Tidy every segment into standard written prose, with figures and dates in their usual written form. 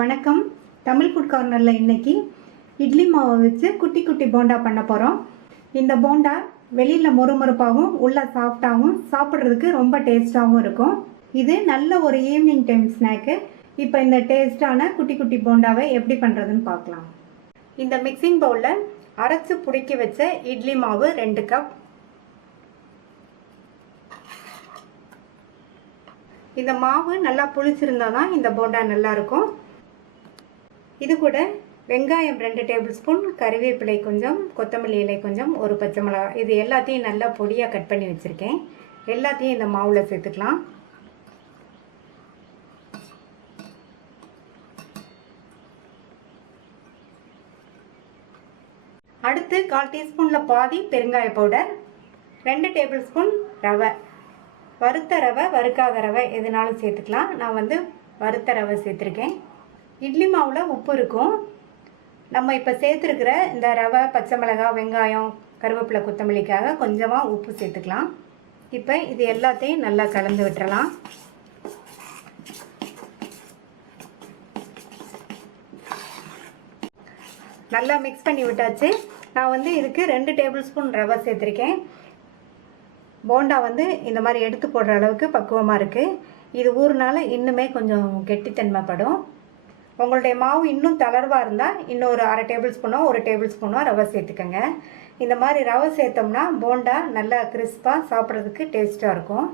வணக்கம். தமிழ் ஃபுட் கார்னரில் இன்றைக்கி இட்லி மாவை வச்சு குட்டி குட்டி போண்டா பண்ண போகிறோம். இந்த போண்டா வெளியில் மொறுமொறுப்பாகவும் உள்ள சாஃப்டாகவும் சாப்பிட்றதுக்கு ரொம்ப டேஸ்ட்டாகவும் இருக்கும். இது நல்ல ஒரு ஈவினிங் டைம் ஸ்நாக்கு. இப்போ இந்த டேஸ்ட்டான குட்டி குட்டி போண்டாவை எப்படி பண்ணுறதுன்னு பார்க்கலாம். இந்த மிக்சிங் பவுலில் அரைச்சி புடிக்கி வச்ச இட்லி மாவு 2 கப். இந்த மாவு நல்லா புளிச்சிருந்தால் தான் இந்த போண்டா நல்லாயிருக்கும். இது கூட வெங்காயம் 2 டேபிள் ஸ்பூன், கறிவேப்பிலை கொஞ்சம், கொத்தமல்லி இலை கொஞ்சம், ஒரு பச்சை மிளகாய், இது எல்லாத்தையும் நல்லா பொடியாக கட் பண்ணி வச்சுருக்கேன். எல்லாத்தையும் இந்த மாவில் சேர்த்துக்கலாம். அடுத்து 1/4 டீஸ்பூனில் பாதி பெருங்காய பவுடர், 2 டேபிள் ஸ்பூன் ரவை. வறுத்த ரவை, வறுக்காத ரவை எதுனாலும் சேர்த்துக்கலாம். நான் வறுத்த ரவை சேர்த்துருக்கேன். இட்லி மாவில் உப்பு இருக்கும். நம்ம இப்போ சேர்த்துருக்கிற இந்த ரவை, பச்சை மிளகாய், வெங்காயம், கருவேப்பிலை, கொத்தமல்லிக்காக கொஞ்சமாக உப்பு சேர்த்துக்கலாம். இப்போ இது எல்லாத்தையும் நல்லா கலந்து விட்டுறலாம். நல்லா மிக்ஸ் பண்ணி விட்டாச்சு. நான் இதுக்கு 2 டேபிள் ஸ்பூன் ரவை சேர்த்துருக்கேன். போண்டா இந்த மாதிரி எடுத்து போடுற அளவுக்கு பக்குவமாக இருக்குது. இது ஊறுனால இன்னுமே கொஞ்சம் கெட்டித்தன்மைப்படும். உங்களுடைய மாவு இன்னும் தளர்வாக இருந்தால் இன்னும் ஒரு 1/2 டேபிள் ஸ்பூனோ 1 டேபிள் ஸ்பூனோ ரவை சேர்த்துக்கோங்க. இந்த மாதிரி ரவை சேர்த்தோம்னா போண்டா நல்லா கிறிஸ்பாக சாப்பிட்றதுக்கு டேஸ்ட்டாக இருக்கும்.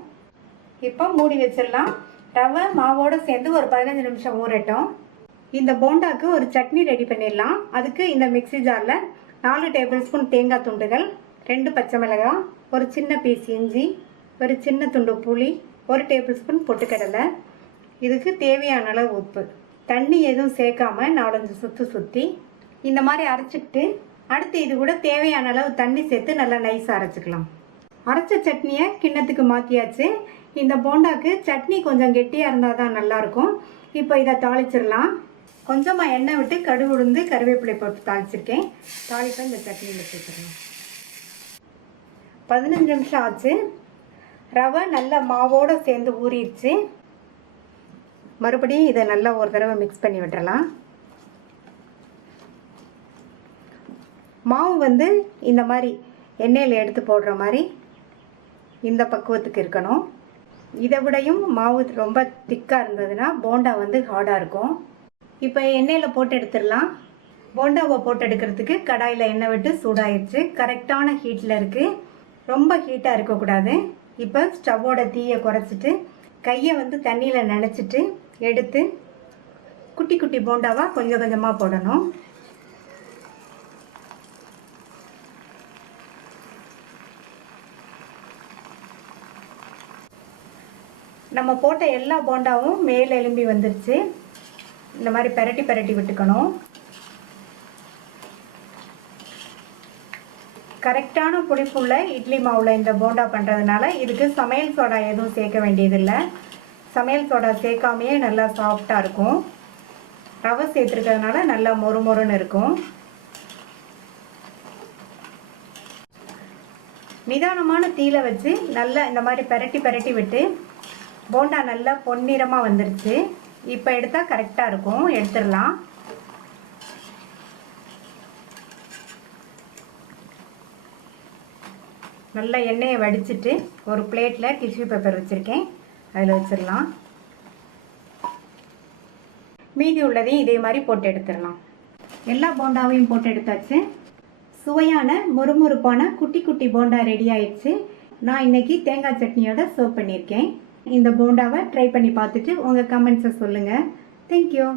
இப்போ மூடி வச்சிடலாம். ரவை மாவோடு சேர்ந்து ஒரு 15 நிமிஷம் ஊறட்டும். இந்த போண்டாவுக்கு ஒரு சட்னி ரெடி பண்ணிடலாம். அதுக்கு இந்த மிக்ஸி ஜாரில் 4 டேபிள் ஸ்பூன் தேங்காய் துண்டுகள், 2 பச்சை மிளகாய், ஒரு சின்ன பீஸ் இஞ்சி, ஒரு சின்ன துண்டு புளி, 1 டேபிள் ஸ்பூன் பொட்டுக்கடலை, இதுக்கு தேவையான அளவு உப்பு, தண்ணி எதுவும் சேர்க்காம 4-5 சுற்று சுற்றி இந்த மாதிரி அரைச்சிக்கிட்டு அடுத்து இது கூட தேவையான அளவு தண்ணி சேர்த்து நல்லா நைஸாக அரைச்சிக்கலாம். அரைச்ச சட்னியை கிண்ணத்துக்கு மாற்றியாச்சு. இந்த போண்டாக்கு சட்னி கொஞ்சம் கெட்டியாக இருந்தால் தான் நல்லாயிருக்கும். இப்போ இதை தாளிச்சிடலாம். கொஞ்சமாக எண்ணெய் விட்டு கடுகு உளுந்து கருவேப்பிலை போட்டு தாளிச்சிருக்கேன். தாளிப்பை இந்த சட்னியில் சேர்த்துக்கலாம். 15 நிமிஷம் ஆச்சு. ரவை நல்லா மாவோடு சேர்ந்து ஊறிடுச்சு. மறுபடியும் இதை நல்லா ஒரு தடவை மிக்ஸ் பண்ணி விட்டுறலாம். மாவு இந்த மாதிரி எண்ணெயில் எடுத்து போடுற மாதிரி இந்த பக்குவத்துக்கு இருக்கணும். இதை விடையும் மாவு ரொம்ப திக்காக இருந்ததுன்னா போண்டா ஹார்டாக இருக்கும். இப்போ எண்ணெயில் போட்டு எடுத்துடலாம். போண்டாவை போட்டு எடுக்கிறதுக்கு கடாயில் எண்ணெய் விட்டு சூடாயிடுச்சு. கரெக்டான ஹீட்டில் இருக்குது. ரொம்ப ஹீட்டாக இருக்கக்கூடாது. இப்போ ஸ்டவ்வோட தீயை குறைச்சிட்டு கையை தண்ணியில் நனைச்சிட்டு எடுத்து குட்டி குட்டி போண்டாவாக கொஞ்சம் கொஞ்சமாக போடணும். நம்ம போட்ட எல்லா போண்டாவும் மேல் எலும்பி வந்துருச்சு. இந்த மாதிரி பெரட்டி பெரட்டி விட்டுக்கணும். கரெக்டான புளிப்புள்ள இட்லி மாவில் இந்த போண்டா பண்ணுறதுனால இதுக்கு சமையல் சோடா எதுவும் சேர்க்க வேண்டியதில்லை. சமையல் சோடா சேர்க்காமையே நல்லா சாஃப்டாக இருக்கும். ரவை சேர்த்துருக்கிறதுனால நல்லா மொறு மொறுன்னு இருக்கும். நிதானமான தீயில வச்சு நல்லா இந்த மாதிரி பெரட்டி பெரட்டி விட்டு போண்டா நல்லா பொன்னிறமாக வந்துருச்சு. இப்போ எடுத்தால் கரெக்டாக இருக்கும். எடுத்துடலாம். நல்லா எண்ணெயை வடிச்சிட்டு ஒரு பிளேட்டில் டிஷ்யூ பேப்பர் வச்சுருக்கேன், அதில் வச்சிடலாம். மீதி உள்ளதையும் இதே மாதிரி போட்டு எடுத்துடலாம். எல்லா போண்டாவையும் போட்டு எடுத்தாச்சு. சுவையான மொறுமொறுப்பான குட்டி குட்டி போண்டா ரெடி ஆயிடுச்சு. நான் இன்னைக்கு தேங்காய் சட்னியோட சர்வ் பண்ணியிருக்கேன். இந்த போண்டாவை ட்ரை பண்ணி பார்த்துட்டு உங்கள் கமெண்ட்ஸை சொல்லுங்கள். தேங்க்யூ.